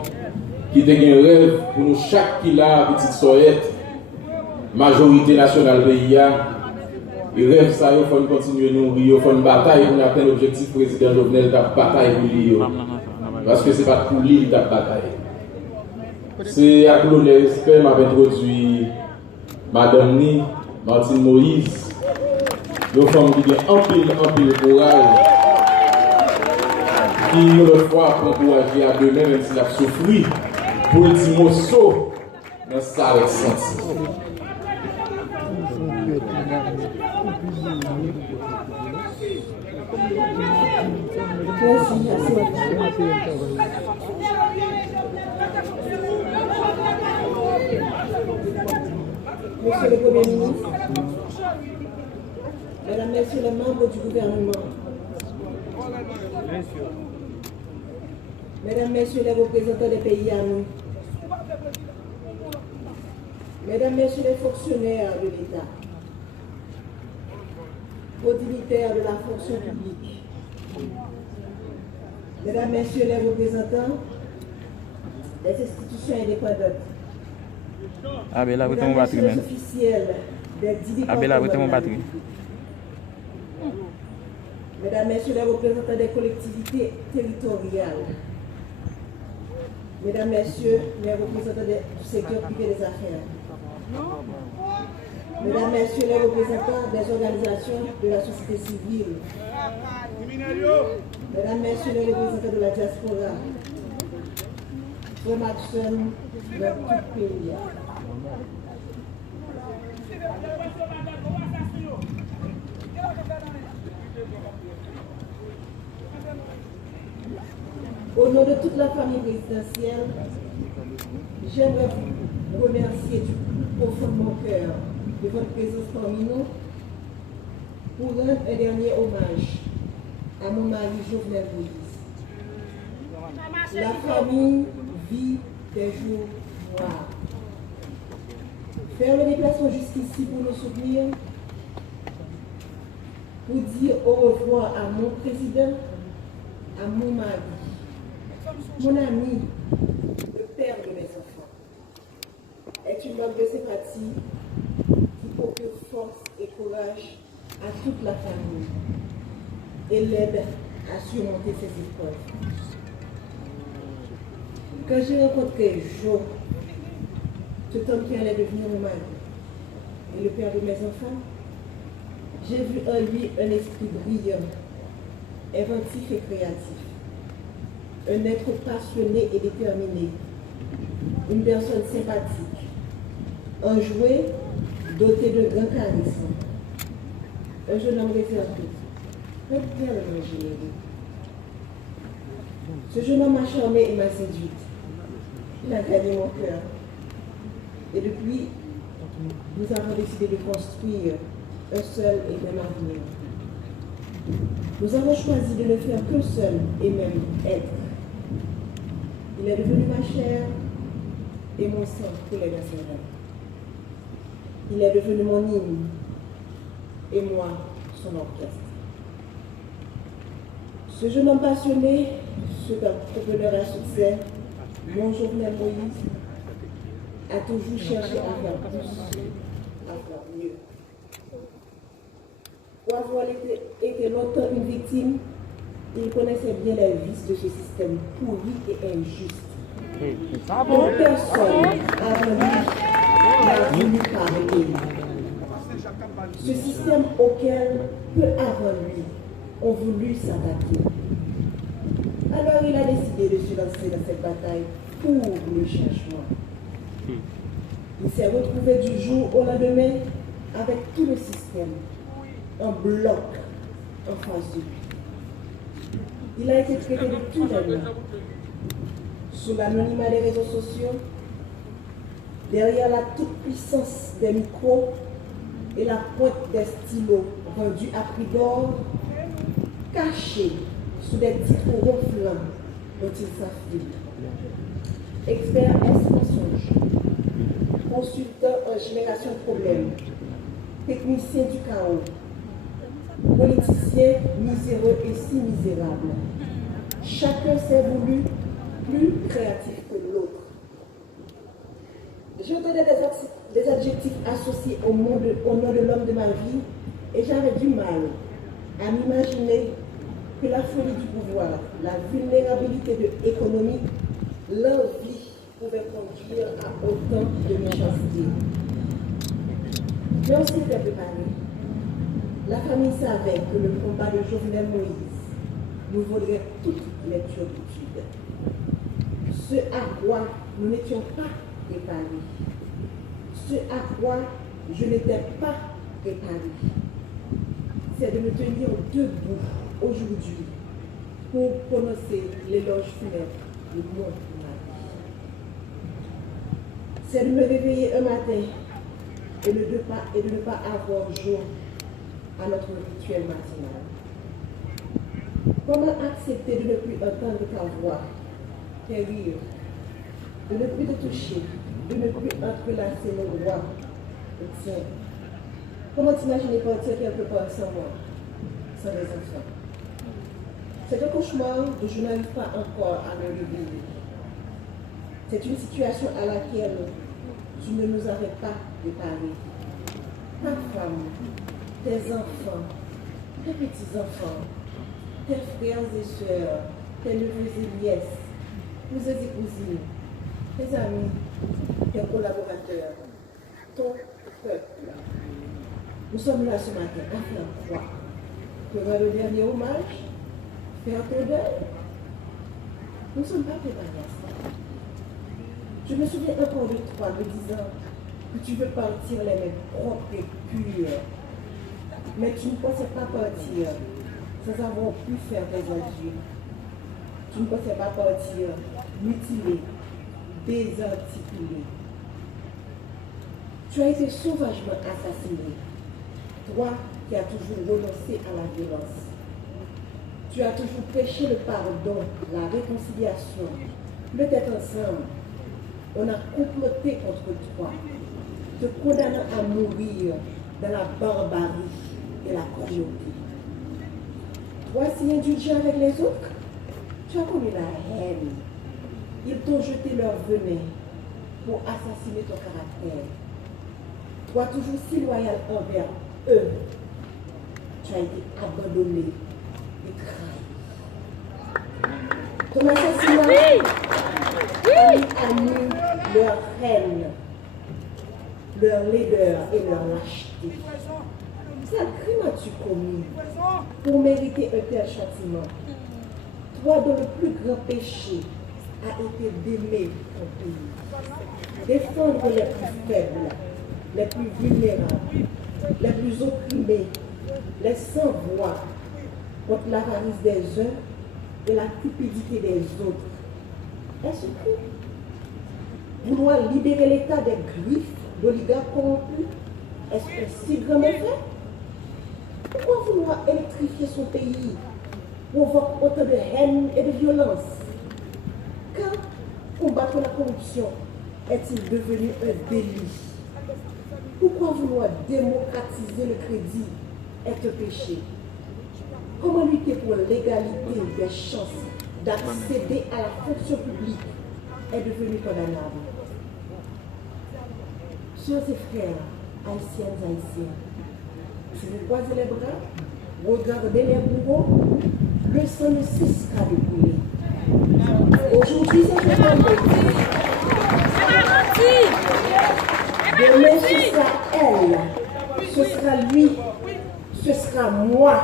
qui a un rêve pour nous, chaque qui a petite soyette, majorité nationale pays. Et rêve ça, il faut continuer à nourrir, il faut une bataille pour atteindre l'objectif président Jovenel, la bataille pour lui. Parce que ce n'est pas pour lui la bataille. C'est à cause de l'esprit m'a introduit Madame Ni, Martine Moïse, deux femmes qui ont un pile courage, qui une fois encouragé à demain, même s'il a souffert, pour le petit morceau dans sa ressenti. Monsieur le Premier ministre, Mesdames, Messieurs les membres du gouvernement, Mesdames, Messieurs les représentants des pays à nous, Mesdames, Messieurs les fonctionnaires de l'État, aux dignitaires de la fonction publique, Mesdames, Messieurs les représentants des institutions indépendantes, Mesdames, Messieurs les officiels des 10 départements, Mesdames, Messieurs les représentants des collectivités territoriales, Mesdames, Messieurs les représentants du secteur privé des affaires, Mesdames, Messieurs les représentants des organisations de la société civile, Mesdames, Messieurs les représentants de la diaspora, Maxon dans tout le pays. Au nom de toute la famille présidentielle, j'aimerais vous remercier du plus profond de mon cœur de votre présence parmi nous pour rendre un dernier hommage à mon mari Jovenel Moïse. La famille vit des jours noirs. Faire le déplacement jusqu'ici pour nous soutenir, pour dire au revoir à mon président, à mon mari, mon ami, le père de mes enfants, est une marque de sympathie qui procure force et courage à toute la famille et l'aide à surmonter ces épreuves. Quand j'ai rencontré Jo, cet homme qui allait devenir mon mari et le père de mes enfants, j'ai vu en lui un esprit brillant, inventif et créatif. Un être passionné et déterminé, une personne sympathique, enjoué, doté de grand charisme, un jeune homme réservé, tellement généreux. Ce jeune homme m'a charmé et m'a séduite. Il a gagné mon cœur. Et depuis, nous avons décidé de construire un seul et même avenir. Nous avons choisi de ne faire qu'un seul et même être. Il est devenu ma chair et mon sang coulait dans ses veines. Il est devenu mon hymne et moi son orchestre. Ce jeune homme passionné, ce entrepreneur à succès, mon Jovenel Moïse, a toujours cherché à faire plus, à faire mieux. Pour avoir été longtemps une victime, il connaissait bien les vices de ce système pourri et injuste. Personne avant lui n'a voulu parler. Ce système auquel peu avant lui ont voulu s'attaquer. Alors il a décidé de se lancer dans cette bataille pour le changement. Il s'est retrouvé du jour au lendemain avec tout le système en bloc en face de lui. Il a été traité de tout les noms. Sous l'anonymat des réseaux sociaux, derrière la toute-puissance des micros et la pointe des stylos vendus à prix d'or, caché sous des titres ronflants dont il s'affile. Expert mensonge, consultant en génération de problèmes, technicien du chaos, politicien miséreux et si misérable. Chacun s'est voulu plus créatif J'entendais des adjectifs associés au nom de l'homme de ma vie et j'avais du mal à m'imaginer que la folie du pouvoir, la vulnérabilité économique, l'envie pouvaient conduire à autant de méchanceté. Mais on s'y était préparé. La famille savait que le combat de Jovenel Moïse nous vaudrait toutes les turpitudes. Ce à quoi nous n'étions pas préparés. Ce à quoi je n'étais pas préparé. C'est de me tenir debout aujourd'hui pour prononcer l'éloge funèbre de mon mari. C'est de me réveiller un matin et de ne pas avoir jour à notre rituel matinal. Comment accepter de ne plus entendre ta voix, tes rires, de ne plus te toucher, de ne plus entrelacer mon doigt, le tien? Comment t'imaginer partir quelque part sans moi, sans les enfants? C'est un cauchemar dont je n'arrive pas encore à me réveiller. C'est une situation à laquelle tu ne nous avais pas préparés. Ta femme, tes enfants, tes petits-enfants, tes frères et sœurs, tes neveux et nièces, cousins et cousines, tes amis, tes collaborateurs, ton peuple. Nous sommes là ce matin à faire quoi? Pour rendre le dernier hommage? Faire ton deuil? Nous ne sommes pas préparés à ça. Je me souviens encore de toi me disant que tu veux partir les mains propres et pures. Mais tu ne pensais pas partir sans avoir pu faire tes adieux. Tu ne pensais pas partir mutilé, désarticulé. Tu as été sauvagement assassiné. Toi qui as toujours renoncé à la violence. Tu as toujours prêché le pardon, la réconciliation, le tête ensemble. On a comploté contre toi, te condamnant à mourir dans la barbarie et la cruauté. Toi, si indulgent avec les autres, tu as connu la haine. Ils t'ont jeté leur venin pour assassiner ton caractère. Toi, toujours si loyal envers eux, tu as été abandonné et trahi. Ton assassinat a mis à nu leur haine, leur laideur et leur lâcheté. Quel crime as-tu commis pour mériter un tel châtiment? Toi dont le plus grand péché a été d'aimer ton pays, défendre les plus faibles, les plus vulnérables, les plus opprimés, les sans-voix, contre l'avarice des uns et la cupidité des autres. Est-ce que vouloir libérer l'État des griffes d'oligarques corrompus, est-ce un si grand méfait? Pourquoi vouloir électrifier son pays provoque autant de haine et de violence? Quand combattre la corruption est-il devenu un délit? Pourquoi vouloir démocratiser le crédit est un péché? Comment lutter pour l'égalité des chances d'accéder à la fonction publique est devenu condamnable? Sœurs et frères, haïtiennes, haïtiens, si vous croisez les bras, regardez les bourreaux, le sang ne cessera de couler. Aujourd'hui, c'est le vendredi. Demain, ce sera elle, ce sera lui, ce sera moi,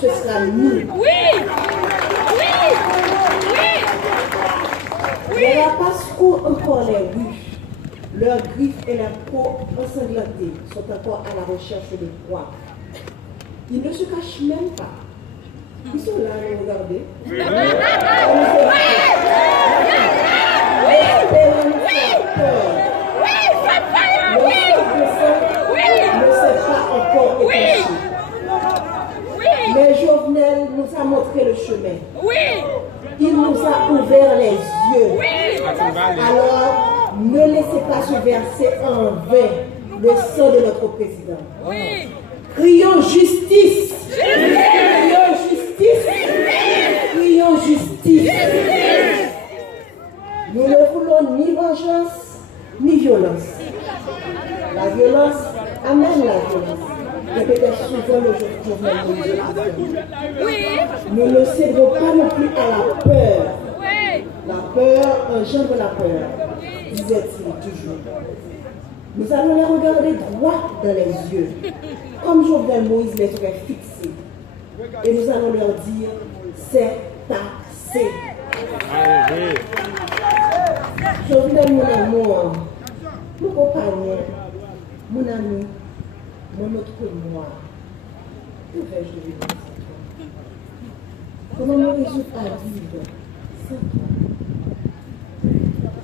ce sera nous. Les rapaces courent encore les rues. Leurs griffes et leurs peaux ensanglantées sont encore à la recherche de proie. Ils ne se cachent même pas. Ils sont là à nous regarder. Ne s'est pas encore épanché. Mais Jovenel nous a montré le chemin. Il nous a ouvert les yeux. Alors, ne laissez pas se verser en vain le sang de notre président. Crions justice. Crions justice. Crions justice. Nous ne voulons ni vengeance, ni violence. La violence amène la violence. Et peut-être souvent le Jovenel Moïse. Nous ne cédons pas non plus à la peur. La peur engendre la peur, disait-il toujours. Nous allons les regarder droit dans les yeux, comme Jovenel Moïse les aurait fixés. Et nous allons leur dire, c'est assez. Jovenel, mon amour, mon compagnon, mon ami, mon autre moi, que vais-je devenir sans toi? Comment me résoudre à vivre sans toi?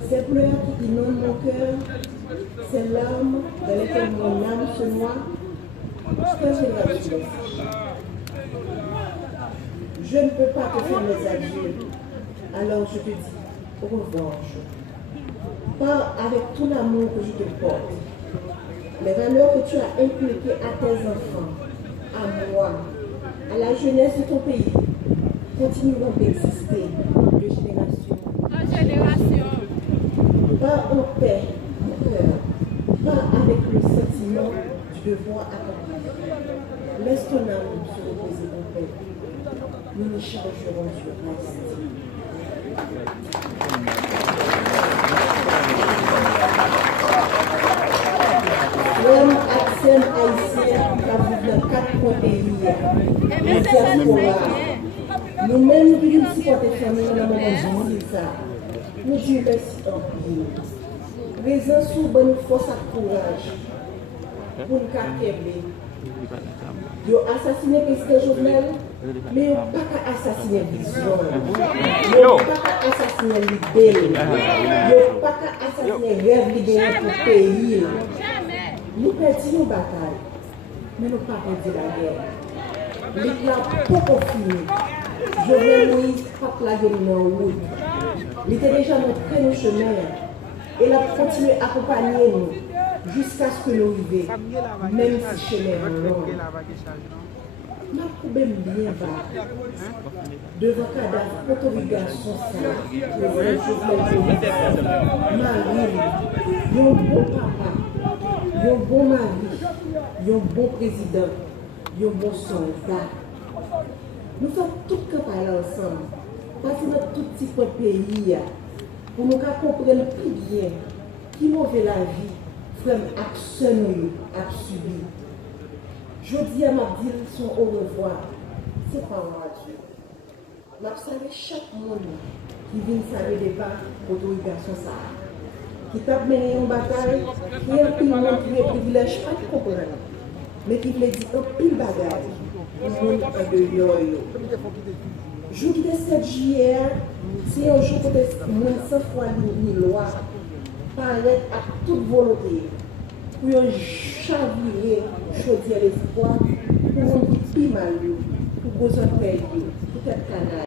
Ces pleurs qui inondent mon cœur, ces larmes dans lesquelles mon âme se noie, que je vais dire? Je ne peux pas te faire mes adieux, alors je te dis au revoir. Pas avec tout l'amour que je te porte, les valeurs que tu as inculquées à tes enfants, à moi, à la jeunesse de ton pays, continueront d'exister de génération en génération. Pas en paix, mon cœur, pas avec le sentiment du devoir accompli. Laisse ton âme se reposer en paix. Nous nous chargerons du reste. L'homme accème haïtien qui a vu dans 4 pays. Nous-mêmes qui nous supportons famille dans le moment de ça, nous disons merci en pile. Présence sous bonne force et courage pour nous capter. Ils ont assassiné le président Jovenel, mais ils n'ont pas assassiné Vision. Ils n'ont pas assassiné l'idée. Ils n'ont pas assassiné le rêve libéral pour le pays. Nous perdons une bataille, mais nous pas perdu la guerre. L'éclat pas fini. Jovenel Moïse pas la guerre dans la route. Il était déjà montré nos chemins. Et il a continué à accompagner nous jusqu'à ce que nous arrivions, même si chemin est long. Ma problème bien bas. Devant cadavre, autorisation ça, Marie, un bon papa, un bon mari, un bon président, un bon soldat. Nous faisons tout campagne ensemble, parce que notre tout petit pays, pour nous comprendre plus bien qui mauvais la vie, frère, action à subir. Je dis à ma dire son au revoir, c'est pas moi Dieu. Je salue chaque monde qui vient saluer des pas autorisation ça. Qui t'a mené une bataille, qui a pris un privilège, pas de comprendre, mais qui veut dire un pile bagage pour le monde de yo-yo. Jour qui est 7 juillet, c'est un jour où le monde sans foi ni loi paraît à toute volonté pour chavirer, choisir l'espoir, pour un petit mal, pour besoin de paix, pour être canal.